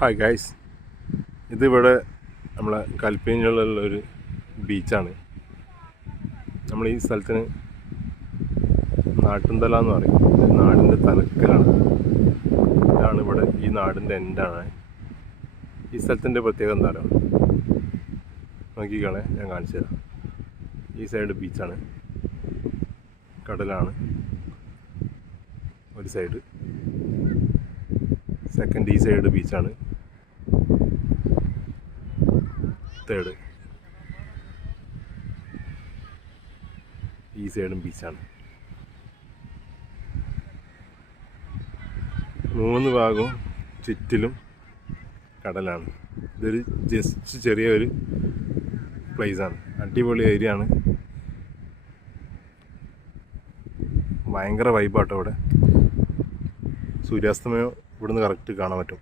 Hi guys, ഇതിവിടെ നമ്മളെ കൽപ്പേനിലുള്ളൊരു ബീച്ചാണ്. നമ്മൾ ഈ സ്ഥലത്തിന് നാട്ടുംതല എന്ന് പറയും. നാടിൻ്റെ തലക്കലാണ്. ഇതാണ് ഇവിടെ ഈ നാടിൻ്റെ എൻഡാണ്. ഈ സ്ഥലത്തിൻ്റെ പ്രത്യേകത എന്താ പറയുക, നോക്കിക്കാണേ, ഞാൻ കാണിച്ചു തരാം. ഈ സൈഡ് ബീച്ചാണ്, കടലാണ് ഒരു സൈഡ്. സെക്കൻഡ് ഈ സൈഡ് ബീച്ചാണ്. തേർഡ് ഈ സൈഡും ബീച്ചാണ്. 3 ഭാഗവും ചുറ്റിലും കടലാണ്. ഇതൊരു ജസ്റ്റ് ചെറിയൊരു പ്ലേസാണ്. അടിപൊളി ഏരിയ ആണ്. ഭയങ്കര വൈബാട്ടോ ഇവിടെ. സൂര്യാസ്തമയം ഇവിടുന്ന് കറക്റ്റ് കാണാൻ പറ്റും.